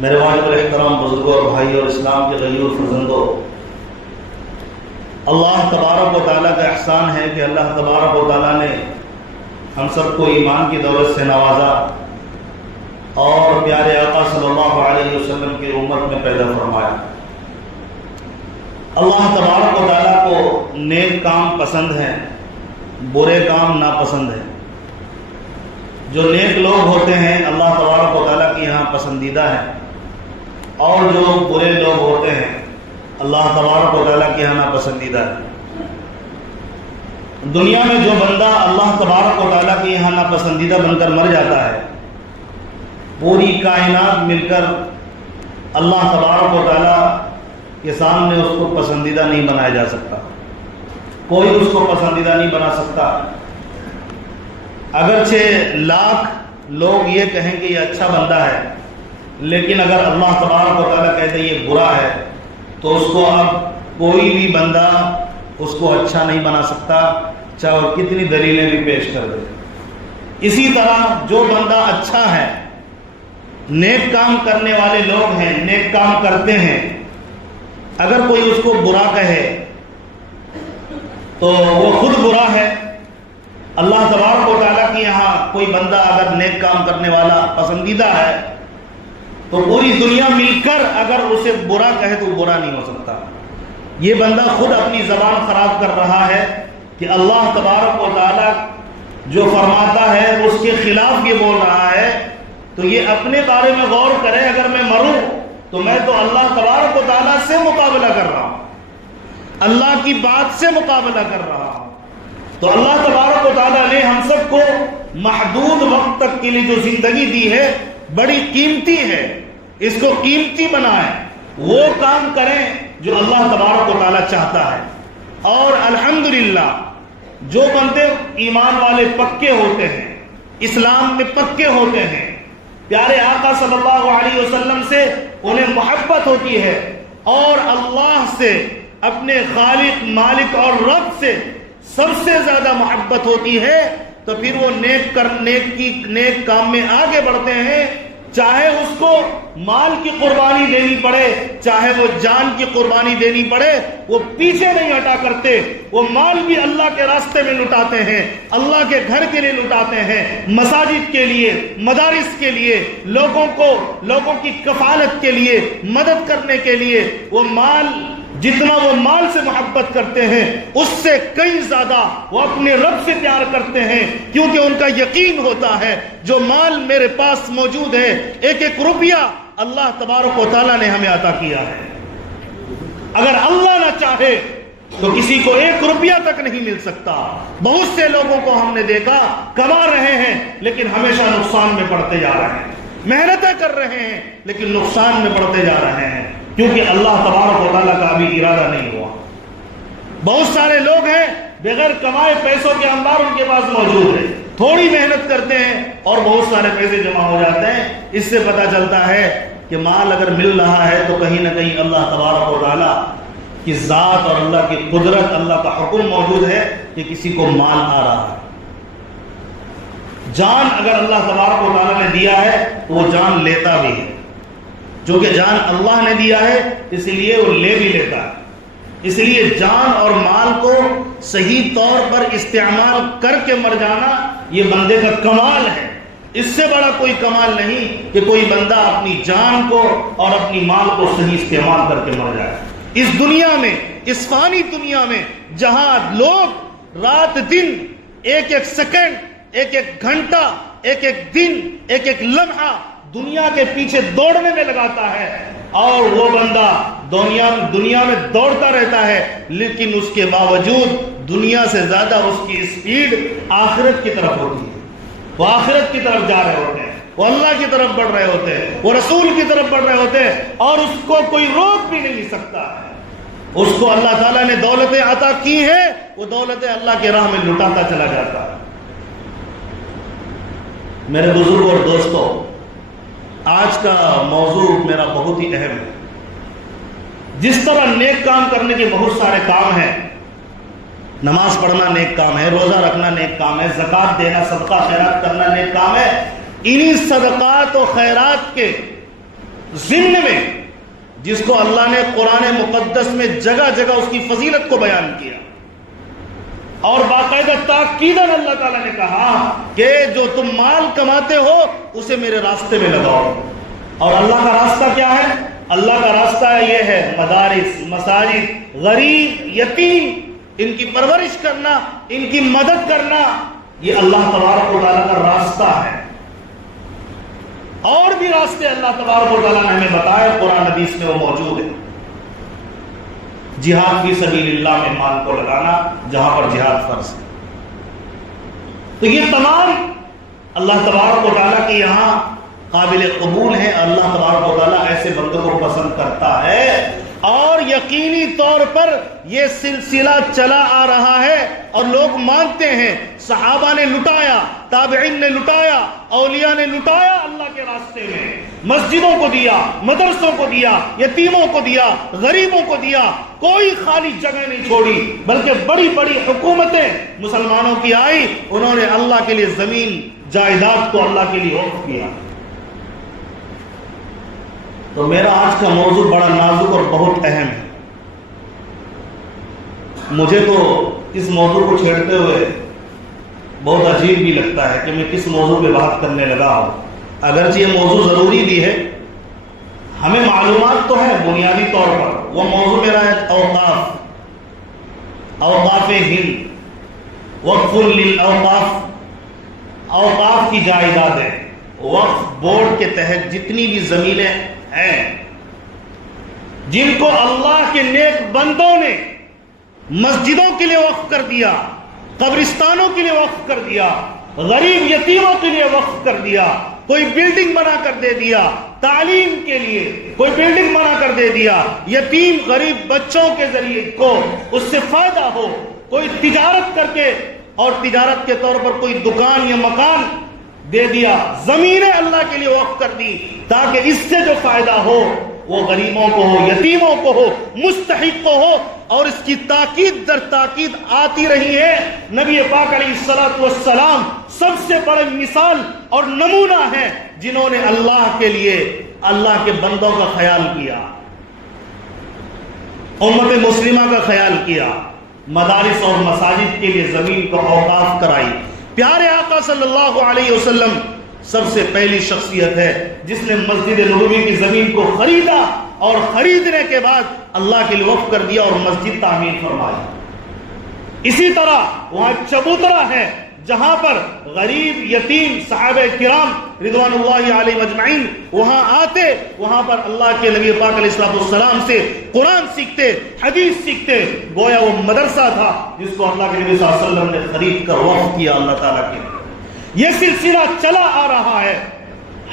میرے والد الاحترام بزرگوں اور بھائی اور اسلام کے غیور فرزندوں، اللہ تبارک و تعالیٰ کا احسان ہے کہ اللہ تبارک و تعالیٰ نے ہم سب کو ایمان کی دولت سے نوازا اور پیارے آقا صلی اللہ علیہ وسلم کی امت میں پیدا فرمایا۔ اللہ تبارک و تعالیٰ کو نیک کام پسند ہیں، برے کام ناپسند ہیں۔ جو نیک لوگ ہوتے ہیں اللہ تبارک و تعالیٰ کی یہاں پسندیدہ ہیں، اور جو برے لوگ ہوتے ہیں اللہ تبارک و تعالیٰ کی یہاں ناپسندیدہ ہے۔ دنیا میں جو بندہ اللہ تبارک و تعالیٰ کی یہاں ناپسندیدہ بن کر مر جاتا ہے، پوری کائنات مل کر اللہ تبارک و تعالیٰ کے سامنے اس کو پسندیدہ نہیں بنایا جا سکتا۔ کوئی اس کو پسندیدہ نہیں بنا سکتا۔ اگرچہ لاکھ لوگ یہ کہیں کہ یہ اچھا بندہ ہے، لیکن اگر اللہ تبارک و تعالیٰ کہتے یہ برا ہے تو اس کو اب کوئی بھی بندہ اس کو اچھا نہیں بنا سکتا، چاہے وہ کتنی دلیلیں بھی پیش کر دے۔ اسی طرح جو بندہ اچھا ہے، نیک کام کرنے والے لوگ ہیں، نیک کام کرتے ہیں، اگر کوئی اس کو برا کہے تو وہ خود برا ہے۔ اللہ تبارک و تعالیٰ کی یہاں کوئی بندہ اگر نیک کام کرنے والا پسندیدہ ہے تو پوری دنیا مل کر اگر اسے برا کہے تو برا نہیں ہو سکتا۔ یہ بندہ خود اپنی زبان خراب کر رہا ہے کہ اللہ تبارک و تعالیٰ جو فرماتا ہے اس کے خلاف یہ بول رہا ہے، تو یہ اپنے بارے میں غور کرے۔ اگر میں مروں تو میں تو اللہ تبارک و تعالیٰ سے مقابلہ کر رہا ہوں، اللہ کی بات سے مقابلہ کر رہا ہوں۔ تو اللہ تبارک و تعالیٰ نے ہم سب کو محدود وقت تک کے لیے جو زندگی دی ہے بڑی قیمتی ہے، اس کو قیمتی بنائیں، وہ کام کریں جو اللہ تبارک و تعالیٰ چاہتا ہے۔ اور الحمدللہ جو بندے ایمان والے پکے ہوتے ہیں، اسلام میں پکے ہوتے ہیں، پیارے آقا صلی اللہ علیہ وسلم سے انہیں محبت ہوتی ہے اور اللہ سے، اپنے خالق مالک اور رب سے سب سے زیادہ محبت ہوتی ہے، تو پھر وہ نیک کام میں آگے بڑھتے ہیں، چاہے اس کو مال کی قربانی دینی پڑے، چاہے وہ جان کی قربانی دینی پڑے، وہ پیچھے نہیں ہٹا کرتے۔ وہ مال بھی اللہ کے راستے میں لٹاتے ہیں، اللہ کے گھر کے لیے لٹاتے ہیں، مساجد کے لیے، مدارس کے لیے، لوگوں کی کفالت کے لیے، مدد کرنے کے لیے۔ وہ مال، جتنا وہ مال سے محبت کرتے ہیں اس سے کئی زیادہ وہ اپنے رب سے پیار کرتے ہیں، کیونکہ ان کا یقین ہوتا ہے جو مال میرے پاس موجود ہے، ایک ایک روپیہ اللہ تبارک و تعالیٰ نے ہمیں عطا کیا ہے۔ اگر اللہ نہ چاہے تو کسی کو ایک روپیہ تک نہیں مل سکتا۔ بہت سے لوگوں کو ہم نے دیکھا کما رہے ہیں لیکن ہمیشہ نقصان میں پڑتے جا رہے ہیں، محنتیں کر رہے ہیں لیکن نقصان میں پڑتے جا رہے ہیں، کیونکہ اللہ تبارک و تعالیٰ کا ابھی ارادہ نہیں ہوا۔ بہت سارے لوگ ہیں بغیر کمائے پیسوں کے انبار ان کے پاس موجود ہے، تھوڑی محنت کرتے ہیں اور بہت سارے پیسے جمع ہو جاتے ہیں۔ اس سے پتہ چلتا ہے کہ مال اگر مل رہا ہے تو کہیں نہ کہیں اللہ تبارک و تعالیٰ کی ذات اور اللہ کی قدرت، اللہ کا حکم موجود ہے کہ کسی کو مال آ رہا ہے۔ جان اگر اللہ تبارک و تعالیٰ نے دیا ہے تو وہ جان لیتا بھی ہے، جو کہ جان اللہ نے دیا ہے اس لیے وہ لے بھی لیتا ہے۔ اس لیے جان اور مال کو صحیح طور پر استعمال کر کے مر جانا یہ بندے کا کمال ہے۔ اس سے بڑا کوئی کمال نہیں کہ کوئی بندہ اپنی جان کو اور اپنی مال کو صحیح استعمال کر کے مر جائے۔ اس دنیا میں، اس فانی دنیا میں، جہاں لوگ رات دن، ایک ایک سیکنڈ، ایک ایک گھنٹہ، ایک ایک دن، ایک ایک لمحہ دنیا کے پیچھے دوڑنے میں لگاتا ہے، اور وہ بندہ دنیا میں دوڑتا رہتا ہے، لیکن اس کے باوجود دنیا سے زیادہ اس کی اسپیڈ آخرت کی طرف ہوتی ہے۔ وہ آخرت کی طرف جا رہے ہوتے ہیں، وہ اللہ کی طرف بڑھ رہے ہوتے ہیں، وہ رسول کی طرف بڑھ رہے ہوتے ہیں، اور اس کو کوئی روک بھی نہیں سکتا ہے۔ اس کو اللہ تعالیٰ نے دولتیں عطا کی ہیں، وہ دولتیں اللہ کے راہ میں لٹاتا چلا جاتا ہے۔ میرے بزرگوں اور دوستوں، آج کا موضوع میرا بہت ہی اہم ہے۔ جس طرح نیک کام کرنے کے بہت سارے کام ہیں، نماز پڑھنا نیک کام ہے، روزہ رکھنا نیک کام ہے، زکوٰۃ دینا، صدقہ خیرات کرنا نیک کام ہے، انہی صدقات و خیرات کے ضمن میں جس کو اللہ نے قرآن مقدس میں جگہ جگہ اس کی فضیلت کو بیان کیا، اور باقاعدہ تاکیداً اللہ تعالیٰ نے کہا کہ جو تم مال کماتے ہو اسے میرے راستے میں لگاؤ۔ اور اللہ کا راستہ کیا ہے؟ اللہ کا راستہ یہ ہے مدارس، مساجد، غریب، یتیم، ان کی پرورش کرنا، ان کی مدد کرنا، یہ اللہ تبارک و تعالیٰ کا راستہ ہے۔ اور بھی راستے اللہ تبارک و تعالیٰ نے ہمیں بتائے، قرآن حدیث میں وہ موجود ہے۔ جہاد فی سبیل اللہ میں مال کو لگانا جہاں پر جہاد فرض ہے، تو یہ تمام اللہ تبارک و تعالیٰ کے یہاں قابل قبول ہیں۔ اللہ تبارک و تعالیٰ ایسے بندوں کو پسند کرتا ہے، اور یقینی طور پر یہ سلسلہ چلا آ رہا ہے، اور لوگ مانتے ہیں صحابہ نے لٹایا، تابعین نے لٹایا، اولیاء نے لٹایا اللہ کے راستے میں، مسجدوں کو دیا، مدرسوں کو دیا، یتیموں کو دیا، غریبوں کو دیا، کوئی خالی جگہ نہیں چھوڑی، بلکہ بڑی بڑی حکومتیں مسلمانوں کی آئی، انہوں نے اللہ کے لیے زمین جائیداد کو اللہ کے لیے وقف کیا۔ تو میرا آج کا موضوع بڑا نازک اور بہت اہم ہے۔ مجھے تو اس موضوع کو چھیڑتے ہوئے بہت عجیب بھی لگتا ہے کہ میں کس موضوع پہ بات کرنے لگا ہوں، اگرچہ یہ موضوع ضروری بھی ہے، ہمیں معلومات تو ہے بنیادی طور پر۔ وہ موضوع میرا ہے اوقاف ہند، وقف للاوقاف، اوقاف کی جائیدادیں، وقف بورڈ کے تحت جتنی بھی زمینیں ہیں جن کو اللہ کے نیک بندوں نے مسجدوں کے لیے وقف کر دیا، قبرستانوں کے لیے وقف کر دیا، غریب یتیموں کے لیے وقف کر دیا، کوئی بلڈنگ بنا کر دے دیا تعلیم کے لیے، کوئی بلڈنگ بنا کر دے دیا یتیم غریب بچوں کے ذریعے کو اس سے فائدہ ہو، کوئی تجارت کر کے اور تجارت کے طور پر کوئی دکان یا مکان دے دیا، زمینیں اللہ کے لیے وقف کر دی تاکہ اس سے جو فائدہ ہو وہ غریبوں کو ہو، یتیموں کو ہو، مستحق کو ہو۔ اور اس کی تاکید در تاکید آتی رہی ہے۔ نبی پاک علیہ الصلوۃ والسلام سب سے بڑے مثال اور نمونہ ہیں جنہوں نے اللہ کے لیے اللہ کے بندوں کا خیال کیا، امت مسلمہ کا خیال کیا، مدارس اور مساجد کے لیے زمین کو اوقاف کرائی۔ پیارے آقا صلی اللہ علیہ وسلم سب سے پہلی شخصیت ہے جس نے مسجد نبوی کی زمین کو خریدا، اور خریدنے کے بعد اللہ کے لیے وقف کر دیا اور مسجد تعمیر فرمائی۔ اسی طرح وہاں چبوترا ہے جہاں پر غریب یتیم صحابہ کرام رضوان اللہ علیہ مجمعین وہاں آتے، وہاں پر اللہ کے نبی پاک علیہ السلام سے قرآن سیکھتے، حدیث سیکھتے، گویا وہ مدرسہ تھا جس کو اللہ کے نبی صلی اللہ علیہ وسلم نے خرید کر وقف کیا اللہ تعالیٰ کے۔ یہ سلسلہ چلا آ رہا ہے،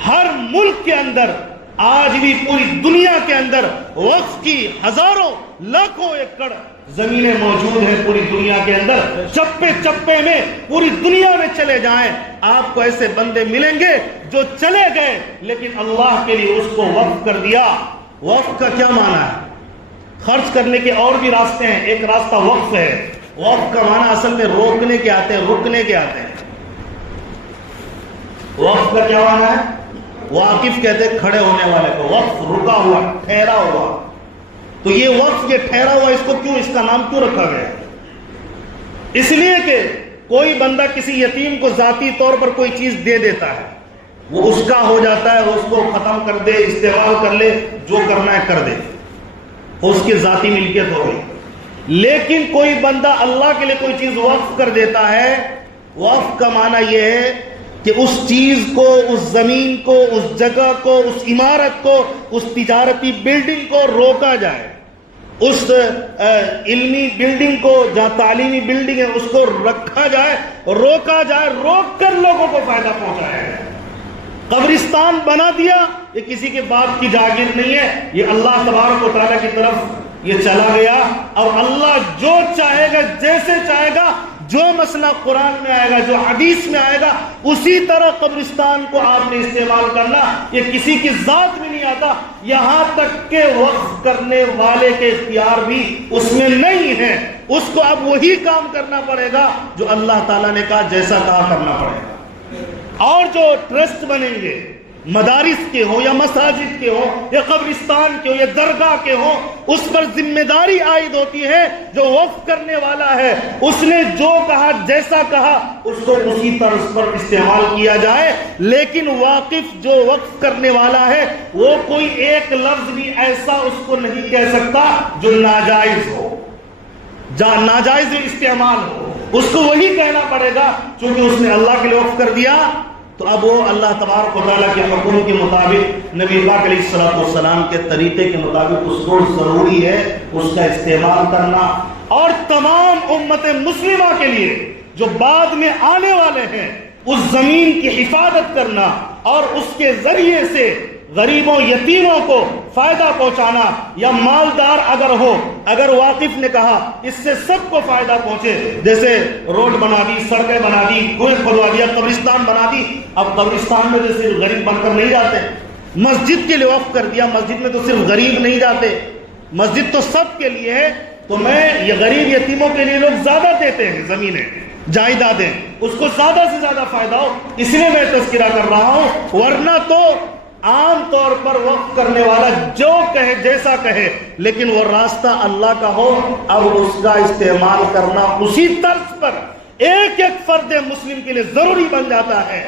ہر ملک کے اندر آج بھی پوری دنیا کے اندر وقف کی ہزاروں لاکھوں ایکڑ زمینیں موجود ہیں پوری دنیا کے اندر، چپے چپے میں پوری دنیا میں چلے جائیں آپ کو ایسے بندے ملیں گے جو چلے گئے لیکن اللہ کے لیے اس کو وقف کر دیا۔ وقف کا کیا معنی ہے؟ خرچ کرنے کے اور بھی راستے ہیں، ایک راستہ وقف ہے۔ وقف کا معنی اصل میں روکنے کے آتے ہیں، رکنے کے آتے ہیں۔ وقف کا کیا معنی ہے؟ واقف کہتے ہیں کھڑے ہونے والے کو، وقف رکا ہوا، ٹھہرا ہوا۔ تو یہ وقف، یہ ٹھہرا ہوا، اس کو کیوں، اس کا نام کیوں رکھا گیا؟ اس لیے کہ کوئی بندہ کسی یتیم کو ذاتی طور پر کوئی چیز دے دیتا ہے، وہ اس کا ہو جاتا ہے، اس کو ختم کر دے، استعمال کر لے، جو کرنا ہے کر دے، اس کی ذاتی ملکیت ہو گئی۔ لیکن کوئی بندہ اللہ کے لیے کوئی چیز وقف کر دیتا ہے، وقف کا معنی یہ ہے کہ اس چیز کو، اس زمین کو، اس جگہ کو، اس عمارت کو، اس تجارتی بلڈنگ کو روکا جائے، اس علمی بلڈنگ کو، جہاں تعلیمی بلڈنگ ہے اس کو رکھا جائے، روکا جائے، روک کر لوگوں کو فائدہ پہنچایا جائے۔ قبرستان بنا دیا، یہ کسی کے باپ کی جاگیر نہیں ہے، یہ اللہ تبارک و تعالیٰ کی طرف یہ چلا گیا، اور اللہ جو چاہے گا، جیسے چاہے گا، جو مسئلہ قرآن میں آئے گا، جو حدیث میں آئے گا، اسی طرح قبرستان کو آپ نے استعمال کرنا۔ یہ کسی کی ذات میں نہیں آتا، یہاں تک کہ وقف کرنے والے کے اختیار بھی اس میں نہیں ہے، اس کو اب وہی کام کرنا پڑے گا جو اللہ تعالیٰ نے کہا، جیسا کہا کرنا پڑے گا۔ اور جو ٹرسٹ بنیں گے، مدارس کے ہوں یا مساجد کے ہوں یا قبرستان کے ہوں یا درگاہ کے ہوں، اس پر ذمہ داری عائد ہوتی ہے جو وقف کرنے والا ہے، اس نے جو کہا جیسا کہا اس کو اسی طرز پر استعمال کیا جائے، لیکن واقف جو وقف کرنے والا ہے وہ کوئی ایک لفظ بھی ایسا اس کو نہیں کہہ سکتا جو ناجائز ہو، ناجائز استعمال ہو، اس کو وہی کہنا پڑے گا چونکہ اس نے اللہ کے لیے وقف کر دیا، تو اب وہ اللہ تبارک و تعالیٰ کے حکم کے مطابق نبی پاک علیہ السلام کے طریقے کے مطابق اس کو ضروری ہے اس کا استعمال کرنا، اور تمام امت مسلمہ کے لیے جو بعد میں آنے والے ہیں اس زمین کی حفاظت کرنا اور اس کے ذریعے سے غریبوں یتیموں کو فائدہ پہنچانا، یا مالدار اگر واقف نے کہا اس سے سب کو فائدہ پہنچے، جیسے روڈ بنا دی، سڑکیں بنا دی، کنویں کھدوا دیا، قبرستان بنا دی، اب قبرستان میں تو صرف غریب بن کر نہیں جاتے، مسجد کے لیے وقف کر دیا، مسجد میں تو صرف غریب نہیں جاتے، مسجد تو سب کے لیے ہے، تو میں یہ غریب یتیموں کے لیے لوگ زیادہ دیتے ہیں زمینیں جائیدادیں، اس کو زیادہ سے زیادہ فائدہ ہو، اس لیے میں تذکرہ کر رہا ہوں، ورنہ تو عام طور پر وقف کرنے والا جو کہے جیسا کہے، لیکن وہ راستہ اللہ کا ہو، اب اس کا استعمال کرنا اسی طرز پر ایک ایک فرد مسلم کے لیے ضروری بن جاتا ہے،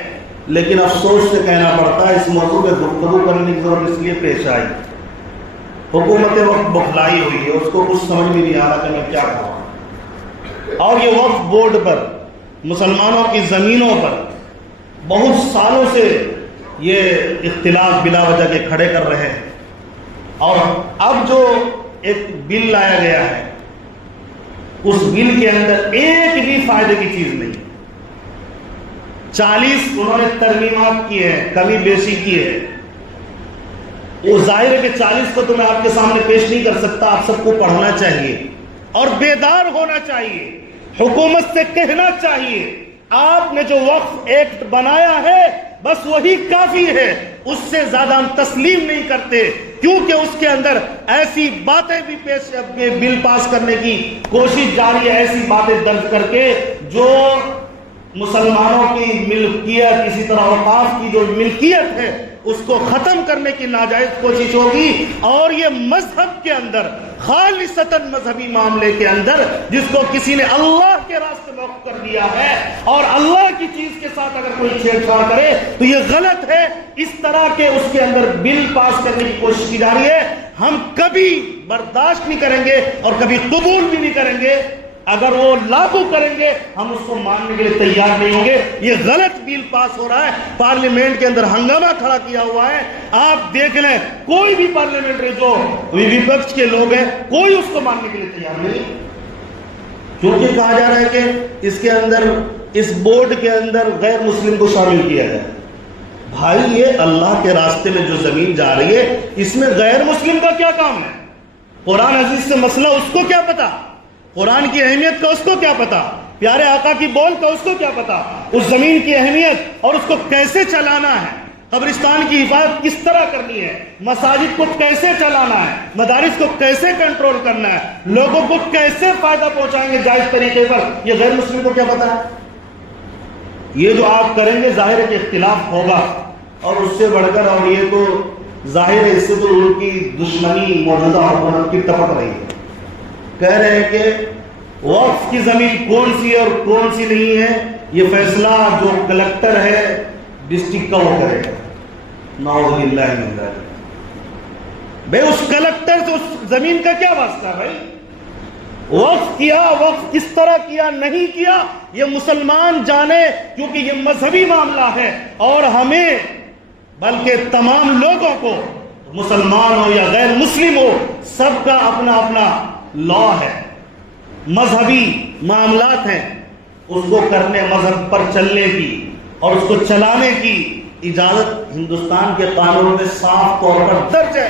لیکن افسوس سے کہنا پڑتا ہے اس موضوع پہ گفتگو کرنے کی ضرورت اس لیے پیش آئی، حکومت وقت بخلائی ہوئی ہے، اس کو کچھ سمجھ میں نہیں آ رہا کہ میں کیا کہوں، اور یہ وقف بورڈ پر مسلمانوں کی زمینوں پر بہت سالوں سے یہ اختلاف بلا وجہ کے کھڑے کر رہے ہیں، اور اب جو ایک بل لایا گیا ہے اس بل کے اندر ایک بھی فائدے کی چیز نہیں، 40 انہوں نے ترمیمات کی ہے، کمی بیشی کی ہے، وہ ظاہر ہے کہ 40 کو تو میں آپ کے سامنے پیش نہیں کر سکتا، آپ سب کو پڑھنا چاہیے اور بیدار ہونا چاہیے، حکومت سے کہنا چاہیے آپ نے جو وقف ایکٹ بنایا ہے بس وہی کافی ہے، اس سے زیادہ ہم تسلیم نہیں کرتے، کیونکہ اس کے اندر ایسی باتیں بھی بل پاس کرنے کی کوشش جاری ہے، ایسی باتیں درج کر کے جو مسلمانوں کی ملکیت، اسی طرح اوقاف کی جو ملکیت ہے اس کو ختم کرنے کی ناجائز کوشش ہوگی، اور یہ مذہب کے اندر خالصتاً مذہبی معاملے کے اندر جس کو کسی نے اللہ کے راستے میں وقف کر دیا ہے اور اللہ کی چیز کے ساتھ اگر کوئی چھیڑ چھاڑ کرے تو یہ غلط ہے، اس طرح کے اس کے اندر بل پاس کرنے کی کوشش کی جا رہی ہے، ہم کبھی برداشت نہیں کریں گے اور کبھی قبول بھی نہیں کریں گے، اگر وہ لاگو کریں گے ہم اس کو ماننے کے لیے تیار نہیں ہوں گے، یہ غلط بل پاس ہو رہا ہے، پارلیمنٹ کے اندر ہنگامہ کھڑا کیا ہوا ہے، آپ دیکھ لیں کوئی بھی پارلیمنٹری جو وپکش کے لوگ ہیں کوئی اس کو ماننے کے لیے تیار نہیں، کیونکہ کہا جا رہا ہے کہ اس کے اندر اس بورڈ کے اندر غیر مسلم کو شامل کیا جائے، بھائی یہ اللہ کے راستے میں جو زمین جا رہی ہے اس میں غیر مسلم کا کیا کام ہے؟ قرآن عزیز سے مسئلہ اس کو کیا پتا، قرآن کی اہمیت کا اس کو کیا پتا، پیارے آقا کی بول کا اس کو کیا پتا، اس زمین کی اہمیت اور اس کو کیسے چلانا ہے، قبرستان کی حفاظت کس طرح کرنی ہے، مساجد کو کیسے چلانا ہے، مدارس کو کیسے کنٹرول کرنا ہے، لوگوں کو کیسے فائدہ پہنچائیں گے جائز طریقے پر، یہ غیر مسلم کو کیا پتا ہے؟ یہ جو آپ کریں گے ظاہر ہے کہ اختلاف ہوگا، اور اس سے بڑھ کر، اور یہ تو ظاہر ہے اس سے تو ان کی دشمنی موجودہ حکومت کی ٹپک رہی ہے، کہہ رہے ہیں کہ وقف کی زمین کون سی ہے اور کون سی نہیں ہے یہ فیصلہ جو کلکٹر ہے ڈسٹرکٹ کا وہ کرے گا، نعوذ باللہ من ذالک، بھائی اس کلکٹر سے اس زمین کا کیا واسطہ ہے؟ بھائی وقف کیا، وقف کس طرح کیا، نہیں کیا یہ مسلمان جانے، کیونکہ یہ مذہبی معاملہ ہے، اور ہمیں بلکہ تمام لوگوں کو، مسلمان ہو یا غیر مسلم ہو، سب کا اپنا اپنا لا ہے، مذہبی معاملات ہیں، اس کو کرنے، مذہب پر چلنے کی اور اس کو چلانے کی اجازت ہندوستان کے قانون میں صاف طور پر درج ہے،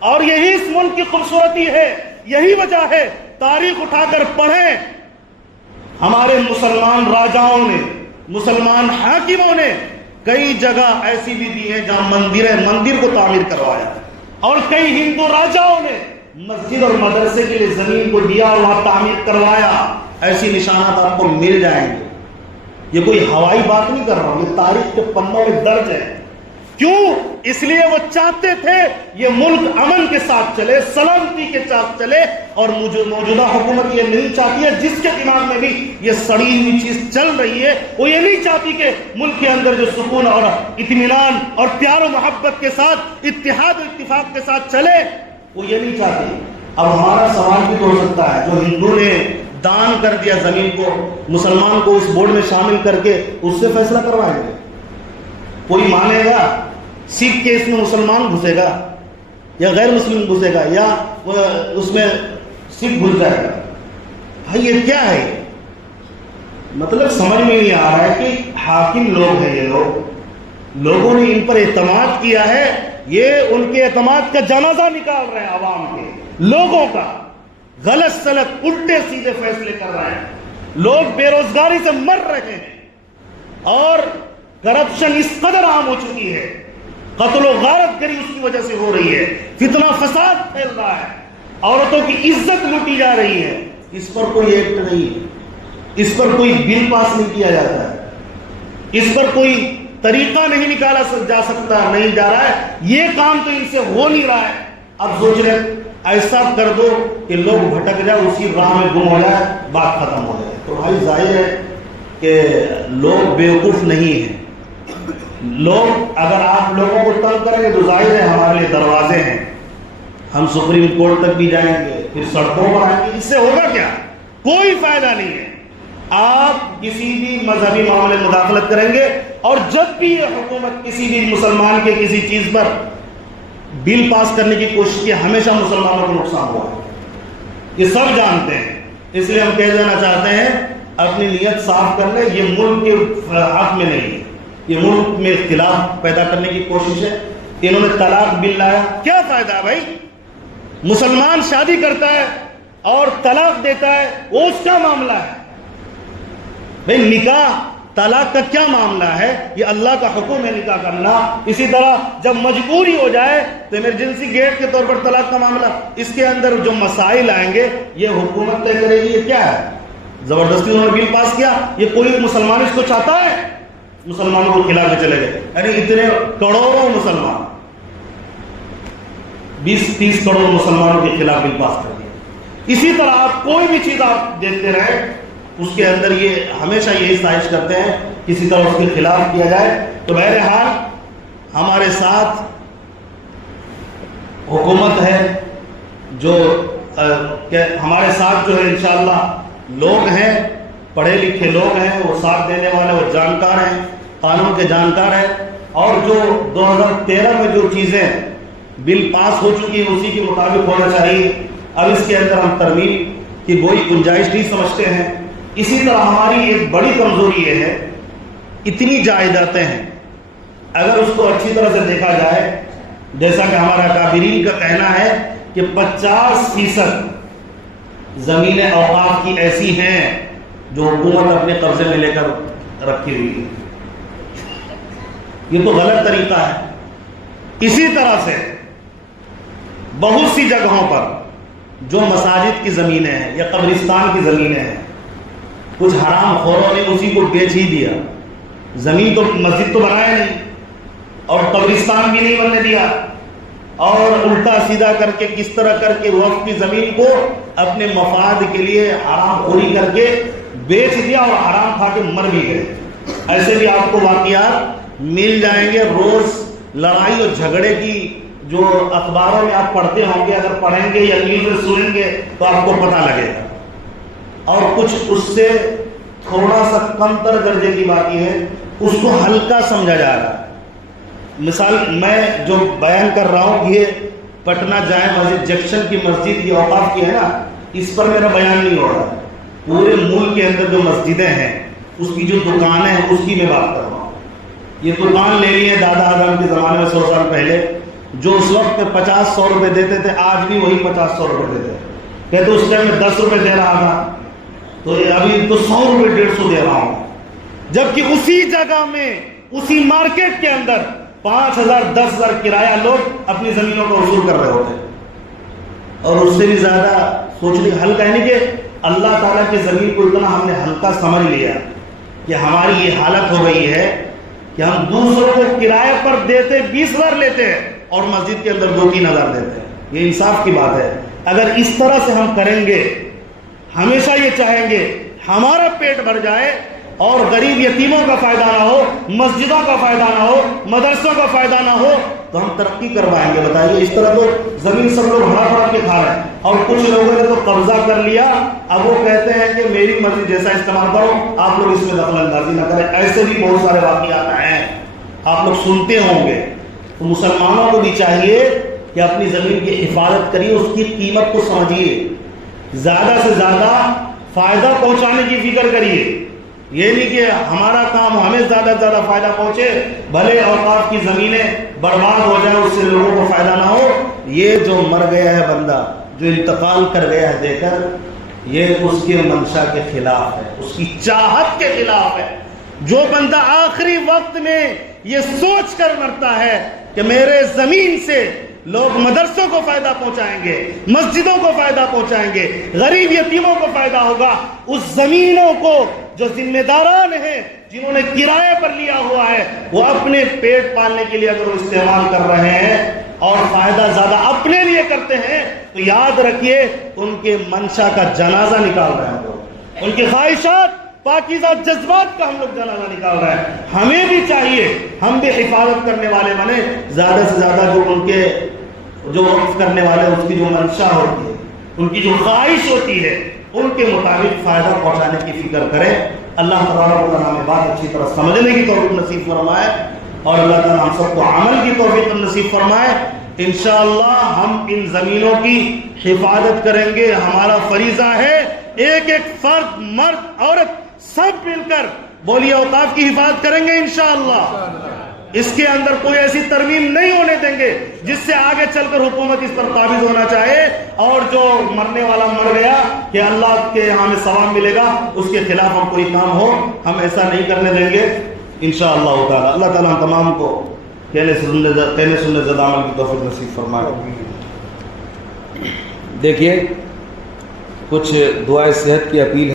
اور یہی اس ملک کی خوبصورتی ہے، یہی وجہ ہے، تاریخ اٹھا کر پڑھیں، ہمارے مسلمان راجاؤں نے، مسلمان حاکموں نے کئی جگہ ایسی بھی دی ہیں جہاں مندر کو تعمیر کروایا، اور کئی ہندو راجاؤں نے مسجد اور مدرسے کے لیے زمین کو دیا اور وہاں تعمیر کروایا، ایسی نشانات آپ کو مل جائیں گے، یہ کوئی ہوائی بات نہیں کر رہا ہوں، یہ تاریخ کے پنوں میں درج ہے، کیوں؟ اس لیے وہ چاہتے تھے یہ ملک امن کے ساتھ چلے، سلامتی کے ساتھ چلے، اور موجودہ حکومت یہ نہیں چاہتی ہے، جس کے دماغ میں بھی یہ سڑی ہوئی چیز چل رہی ہے، وہ یہ نہیں چاہتی کہ ملک کے اندر جو سکون اور اطمینان اور پیار و محبت کے ساتھ، اتحاد و اتفاق کے ساتھ چلے، وہ یہ نہیں چاہتی۔ اب ہمارا سوال بھی تو ہو سکتا ہے، جو ہندو نے دان کر دیا زمین کو، مسلمان کو اس بورڈ میں شامل کر کے اس سے فیصلہ کروائیں گے؟ کوئی مانے گا؟ سکھ کیس میں مسلمان گھسے گا یا غیر مسلم گھسے گا، یا اس میں سکھ گھس جائے گا؟ بھائی یہ کیا ہے؟ مطلب سمجھ میں نہیں آ رہا ہے کہ حاکم لوگ ہیں، یہ لوگوں نے ان پر اعتماد کیا ہے، یہ ان کے اعتماد کا جنازہ نکال رہے ہیں، عوام کے لوگوں کا غلط سلط الٹے سیدھے فیصلے کر رہے ہیں، لوگ بے روزگاری سے مر رہے ہیں، اور کرپشن اس قدر عام ہو چکی ہے، قتل و غارت گری اس کی وجہ سے ہو رہی ہے، فتنہ فساد پھیل رہا ہے، عورتوں کی عزت لوٹی جا رہی ہے۔ اس پر کوئی ایکٹ نہیں ہے، اس پر کوئی بل پاس نہیں کیا جاتا ہے، اس پر کوئی طریقہ نہیں نکالا جا سکتا، نہیں جا رہا ہے، یہ کام تو ان سے ہو نہیں رہا ہے۔ اب سوچ رہے ایسا کر دو کہ لوگ بھٹک جائے، اسی راہ میں گم ہو جائے، بات ختم ہو جائے۔ تو بھائی ظاہر ہے کہ لوگ بیوقوف نہیں ہیں، لوگ اگر آپ لوگوں کو تنگ کریں گے تو ظاہر ہے ہمارے لیے دروازے ہیں، ہم سپریم کورٹ تک بھی جائیں گے، پھر سڑکوں پر آئیں گے، اس سے ہوگا کیا؟ کوئی فائدہ نہیں ہے۔ آپ کسی بھی مذہبی معاملے میں مداخلت کریں گے، اور جب بھی یہ حکومت کسی بھی مسلمان کے کسی چیز پر بل پاس کرنے کی کوشش کی، ہمیشہ مسلمانوں کو نقصان ہوا ہے، یہ سب جانتے ہیں۔ اس لیے ہم کہہ دینا چاہتے ہیں اپنی نیت صاف کر لیں، یہ ملک کے حق میں نہیں ہے، یہ ملک میں اختلاف پیدا کرنے کی کوشش ہے۔ انہوں نے طلاق بل لایا، کیا فائدہ ہے بھائی؟ مسلمان شادی کرتا ہے اور طلاق دیتا ہے، وہ اس کا معاملہ ہے بھائی، نکاح طلاق کا کیا معاملہ ہے؟ یہ اللہ کا حکم ہے نکاح کرنا۔ اسی طرح جب مجبوری ہو جائے تو ایمرجنسی گیٹ کے طور پر طلاق کا معاملہ، اس کے اندر جو مسائل آئیں گے یہ حکومت طے کرے گی۔ یہ کیا ہے؟ زبردستی انہوں نے بل پاس کیا، یہ کوئی مسلمان اس کو چاہتا ہے؟ مسلمانوں کو کھلا کے چلے گئے، یعنی اتنے کروڑوں مسلمان، 20-30 کروڑ مسلمانوں کے خلاف بل پاس کر دیا۔ اسی طرح آپ کوئی بھی چیز آپ دیکھتے رہے، اس کے اندر یہ ہمیشہ یہی سازش کرتے ہیں کسی طرح اس کے خلاف کیا جائے۔ تو بہرحال ہمارے ساتھ حکومت ہے، جو ہمارے ساتھ جو ہے انشاءاللہ لوگ ہیں، پڑھے لکھے لوگ ہیں، وہ ساتھ دینے والے، وہ جانکار ہیں، قانون کے جانکار ہیں، اور جو 2013 میں جو چیزیں بل پاس ہو چکی ہیں اسی کے مطابق ہونا چاہیے۔ اب اس کے اندر ہم ترمیم کی کوئی گنجائش نہیں سمجھتے ہیں۔ اسی طرح ہماری ایک بڑی کمزوری یہ ہے، اتنی جائیدادیں ہیں، اگر اس کو اچھی طرح سے دیکھا جائے، جیسا کہ ہمارا اکابرین کا کہنا ہے کہ 50% زمینیں اوقاف کی ایسی ہیں جو حکومت اپنے قبضے میں لے کر رکھی ہوئی ہے۔ یہ تو غلط طریقہ ہے۔ اسی طرح سے بہت سی جگہوں پر جو مساجد کی زمینیں ہیں یا قبرستان کی زمینیں ہیں، کچھ حرام خوروں نے اسی کو بیچ ہی دیا، زمین تو مسجد تو بنایا نہیں اور قبرستان بھی نہیں بننے دیا، اور الٹا سیدھا کر کے کس طرح کر کے وقف کی زمین کو اپنے مفاد کے لیے حرام خوری کر کے بیچ دیا اور حرام کھا کے مر بھی گئے۔ ایسے بھی آپ کو واقعات مل جائیں گے، روز لڑائی اور جھگڑے کی جو اخباروں میں آپ پڑھتے ہوں گے، اگر پڑھیں گے یا نیوز میں سنیں گے تو آپ کو پتہ لگے گا۔ اور کچھ اس سے تھوڑا سا کم تر درجے کی بات یہ ہے، اس کو ہلکا سمجھا جا رہا ہے۔ مثال میں جو بیان کر رہا ہوں، یہ پٹنہ جامع مسجد جنکشن کی مسجد یہ اوقاف کی ہے نا، اس پر میرا بیان نہیں ہو رہا۔ پورے ملک کے اندر جو مسجدیں ہیں، اس کی جو دکانیں ہیں، اس کی میں بات کر رہا ہوں۔ یہ دکان لے لی ہے دادا آدم کے زمانے میں 100 سال پہلے، جو اس وقت 50-100 روپے دیتے تھے، آج بھی وہی 50-100 روپے دیتے ہیں۔ کہتے اس ٹائم میں 10 روپے دے رہا تھا، تو ابھی تو 100 روپے 150 دے رہا ہوں، جبکہ اسی جگہ میں اسی مارکیٹ کے اندر 5,000-10,000 کرایہ لوگ اپنی زمینوں کا وصول کر رہے ہوتے ہیں۔ اور اس سے بھی زیادہ سوچنے کا ہلکا ہے نہیں کہ اللہ تعالیٰ کی زمین کو اتنا ہم نے ہلکا سمجھ لیا کہ ہماری یہ حالت ہو گئی ہے کہ ہم دوسروں کو کرائے پر دیتے 20,000 لیتے ہیں اور مسجد کے اندر 2-3 ہزار دیتے ہیں. یہ انصاف کی بات ہے. اگر اس طرح سے ہم کریں گے, ہمیشہ یہ چاہیں گے ہمارا پیٹ بھر جائے اور غریب یتیموں کا فائدہ نہ ہو, مسجدوں کا فائدہ نہ ہو, مدرسوں کا فائدہ نہ ہو, تو ہم ترقی کر پائیں گے؟ بتائیے. اس طرح تو زمین سب لوگ ہڑپ کے کھا رہے ہیں, اور کچھ لوگوں نے تو قبضہ کر لیا. اب وہ کہتے ہیں کہ میری مرضی جیسا استعمال کرو, آپ لوگ اس میں دخل اندازی نہ کریں. ایسے بھی بہت سارے واقعات ہیں, آپ لوگ سنتے ہوں گے. تو مسلمانوں کو بھی چاہیے کہ اپنی زمین کی حفاظت کریے, اس کی قیمت کو سمجھیے, زیادہ سے زیادہ فائدہ پہنچانے کی فکر کریے. یہ نہیں کہ ہمارا کام ہمیں زیادہ سے زیادہ فائدہ پہنچے, بھلے اوقاف کی زمینیں برباد ہو جائیں, اس سے لوگوں کو فائدہ نہ ہو. یہ جو مر گیا ہے بندہ, جو انتقال کر گیا ہے دے کر, یہ اس کے منشا کے خلاف ہے, اس کی چاہت کے خلاف ہے. جو بندہ آخری وقت میں یہ سوچ کر مرتا ہے کہ میرے زمین سے لوگ مدرسوں کو فائدہ پہنچائیں گے, مسجدوں کو فائدہ پہنچائیں گے, غریب یتیموں کو فائدہ ہوگا, اس زمینوں کو جو ذمہ داران ہیں, جنہوں نے کرائے پر لیا ہوا ہے, وہ اپنے پیٹ پالنے کے لیے اگر وہ استعمال کر رہے ہیں اور فائدہ زیادہ اپنے لیے کرتے ہیں, تو یاد رکھیے ان کے منشا کا جنازہ نکال رہے ہیں, ان کی خواہشات پاکیزہ جذبات کا ہم لوگ جنازہ نکال رہے ہیں. ہمیں بھی چاہیے ہم بھی حفاظت کرنے والے بنے, زیادہ سے زیادہ جو ان کے جو وقف کرنے والے اس کی جو منشا ہوتی ہے, ان کی جو خواہش ہوتی ہے, ان کے مطابق فائدہ پہنچانے کی فکر کریں. اللہ تبارک و تعالیٰ ہمیں بات اچھی طرح سمجھنے کی توفیق نصیب فرمائے, اور اللہ تعالیٰ ہم سب کو عمل کی توفیق نصیب فرمائے. انشاءاللہ ہم ان زمینوں کی حفاظت کریں گے. ہمارا فریضہ ہے, ایک ایک فرد, مرد, عورت سب مل کر بولی اوقاف کی حفاظت کریں گے انشاءاللہ. اس کے اندر کوئی ایسی ترمیم نہیں ہونے دیں گے جس سے آگے چل کر حکومت اس پر قابض ہونا چاہے, اور جو مرنے والا مر گیا کہ اللہ کے یہاں میں ثواب ملے گا, اس کے خلاف ہم کوئی کام ہو, ہم ایسا نہیں کرنے دیں گے انشاءاللہ تعالی. اللہ تعالی ہم تمام کو کہنے سننے زیادہ عمل کی توفیق نصیب فرمائے. دیکھیے, کچھ دعائے صحت کی اپیل ہے.